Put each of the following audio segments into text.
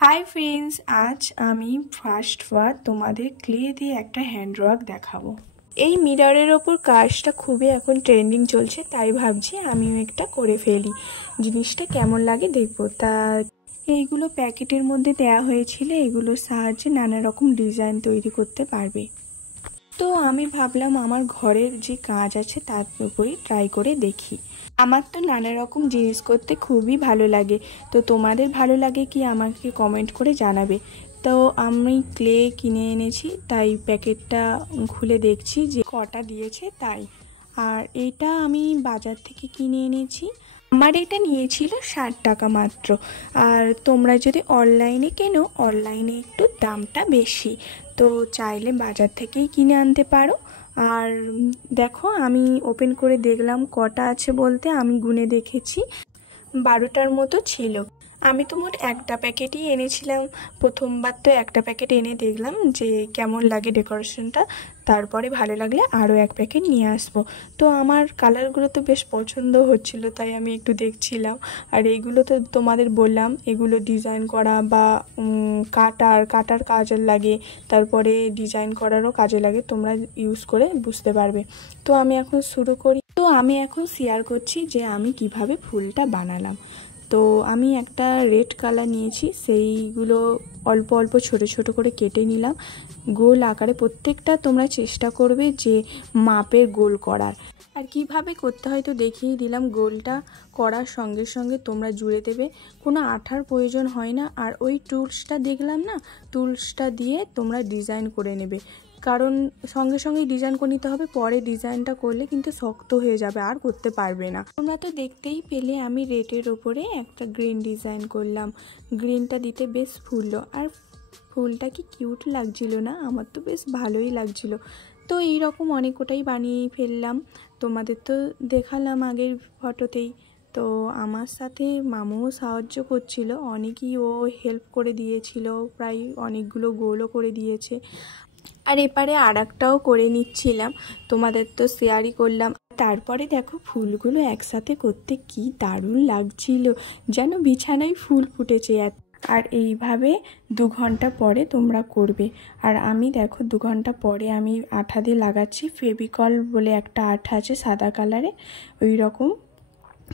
Hi friends, आज आमी first बार तुम्हारे क्ले दिए एक हैंडवर्क देखाबो। এই মিররের ওপর কাজটা খুবই এখন ট্রেন্ডিং চলছে, তাই ভাবছি আমিও একটা করে ফেলি, জিনিসটা কেমন লাগে দেখবো। তা এইগুলো প্যাকেটের মধ্যে দেয়া হয়েছিল, এগুলোর সাহায্যে নানা রকম ডিজাইন তৈরি করতে পারবে। তো আমি ভাবলাম আমার ঘরের যে কাজ আছে তার উপরেই ট্রাই করে দেখি। আমার তো নানা রকম জিনিস করতে খুবই ভালো লাগে, তো তোমাদের ভালো লাগে কি আমাকে কমেন্ট করে জানাবে। তো আমি ক্লে কিনে এনেছি, তাই প্যাকেটটা খুলে দেখছি যে কটা দিয়েছে তাই। আর এটা আমি বাজার থেকে কিনে এনেছি, আমার এটা নিয়েছিল 60 টাকা মাত্র। আর তোমরা যদি অনলাইনে কেনো, অনলাইনে একটু দামটা বেশি, তো চাইলে বাজার থেকেই কিনে আনতে পারো। আর দেখো আমি ওপেন করে দেখলাম কটা আছে, বলতে আমি গুনে দেখেছি 12টার মতো ছিল। আমি তো মোট একটা প্যাকেটই এনেছিলাম, প্রথমবার তো একটা প্যাকেট এনে দেখলাম যে কেমন লাগে ডেকোরেশনটা, তারপরে ভালো লাগলে আরও এক প্যাকেট নিয়ে আসবো। তো আমার কালারগুলো তো বেশ পছন্দ হচ্ছিল, তাই আমি একটু দেখছিলাম। আর এইগুলো তো তোমাদের বললাম, এগুলো ডিজাইন করা বা কাটার কাজে লাগে, তারপরে ডিজাইন করারও কাজে লাগে, তোমরা ইউজ করে বুঝতে পারবে। তো আমি এখন শুরু করি। তো আমি এখন শেয়ার করছি যে আমি কিভাবে ফুলটা বানালাম। তো আমি একটা রেড কালার নিয়েছি, সেইগুলো অল্প অল্প ছোট ছোট করে কেটে নিলাম গোল আকারে। প্রত্যেকটা তোমরা চেষ্টা করবে যে মাপের গোল করার। আর কিভাবে করতে হয় তো দেখিয়ে দিলাম। গোলটা করার সঙ্গে সঙ্গে তোমরা জুড়ে দেবে, কোনো আঠার প্রয়োজন হয় না। আর ওই টুলসটা দেখলাম না, টুলসটা দিয়ে তোমরা ডিজাইন করে নেবে, কারণ সঙ্গে সঙ্গেই ডিজাইন করে নিতে হবে, পরে ডিজাইনটা করলে কিন্তু শক্ত হয়ে যাবে, আর করতে পারবে না। তোমরা তো দেখতেই পেলে আমি রেডের ওপরে একটা গ্রিন ডিজাইন করলাম। গ্রিনটা দিতে বেশ ফুললো, আর ফুলটা কি কিউট লাগছিল না? আমার তো বেশ ভালোই লাগছিল। তো এইরকম অনেক কোটাই বানিয়ে ফেললাম, তোমাদের তো দেখালাম আগের ফটোতেই। তো আমার সাথে মামুও সাহায্য করছিল, অনেকই ও হেল্প করে দিয়েছিল, প্রায় অনেকগুলো গোলও করে দিয়েছে। আর এপারে আর একটাও করে নিচ্ছিলাম, তোমাদের তো শেয়ারই করলাম। তারপরে দেখো ফুলগুলো একসাথে করতে কি দারুণ লাগছিল, যেন বিছানায় ফুল ফুটেছে। আর এইভাবে 2 ঘন্টা পরে তোমরা করবে। আর আমি দেখো 2 ঘন্টা পরে আমি আঠা দিয়ে লাগাচ্ছি, ফেভিকল বলে একটা আঠা আছে সাদা কালারে, ওই রকম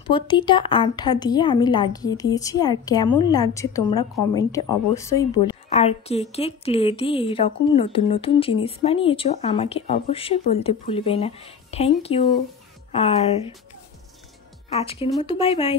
প্রতিটা আঠা দিয়ে আমি লাগিয়ে দিয়েছি। আর কেমন লাগছে তোমরা কমেন্টে অবশ্যই বলো। আর কে কে ক্লে দিয়ে এইরকম নতুন নতুন জিনিস বানিয়েছো আমাকে অবশ্যই বলতে ভুলবে না। Thank you. আর আজকের মতো বাই বাই।